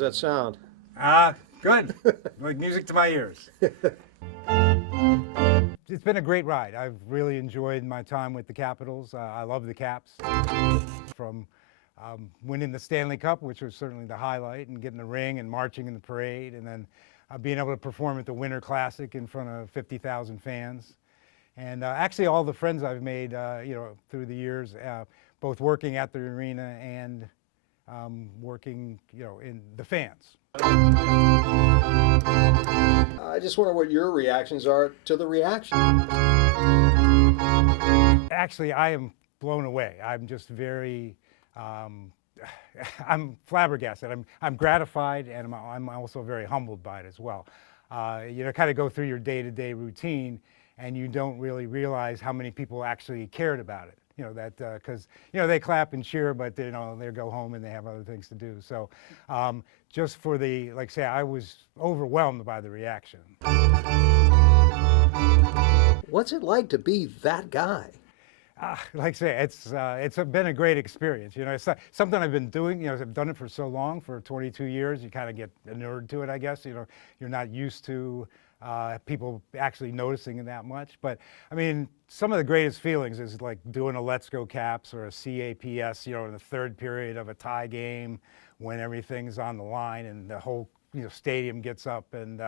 How's that sound? Good. Like music to my ears. It's been a great ride. I've really enjoyed my time with the Capitals. I love the Caps. From winning the Stanley Cup, which was certainly the highlight, and getting the ring and marching in the parade, and then being able to perform at the Winter Classic in front of 50,000 fans. And actually all the friends I've made, through the years, both working at the arena and working, in the fans. I just wonder what your reactions are to the reaction. Actually, I am blown away. I'm just very, I'm flabbergasted. I'm gratified, and I'm also very humbled by it as well. Kind of go through your day-to-day routine, and you don't really realize how many people actually cared about it. Because they clap and cheer, but they go home and they have other things to do. So just for the, I was overwhelmed by the reaction. What's it like to be that guy? It's been a great experience. It's something I've been doing. I've done it for so long, for 22 years. You kind of get inured to it, I guess. You're not used to people actually noticing it that much. But I mean, some of the greatest feelings is like doing a Let's Go Caps or a CAPS, in the third period of a tie game when everything's on the line and the whole stadium gets up and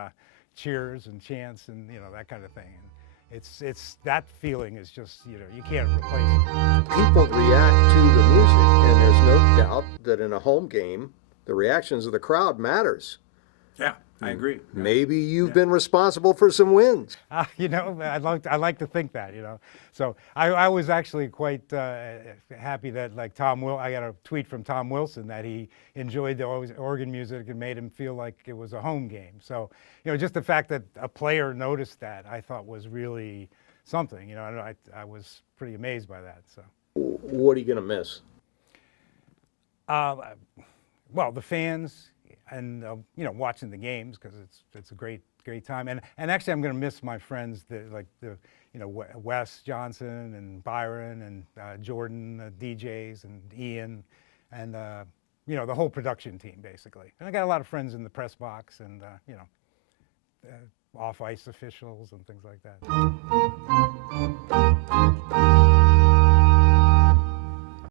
cheers and chants and that kind of thing. And it's that feeling is just you can't replace it. People react to the music, and there's no doubt that in a home game, the reactions of the crowd matters. Yeah. I agree. Maybe you've been responsible for some wins. I'd like to think that, So I was actually quite happy that I got a tweet from Tom Wilson that he enjoyed the organ music and made him feel like it was a home game. So, just the fact that a player noticed that, I thought was really something. I was pretty amazed by that. So. What are you going to miss? Well, the fans. And watching the games, because it's a great time. And actually, I'm going to miss my friends, Wes Johnson and Byron and Jordan, DJs, and Ian, and the whole production team basically. And I got a lot of friends in the press box and off ice officials and things like that.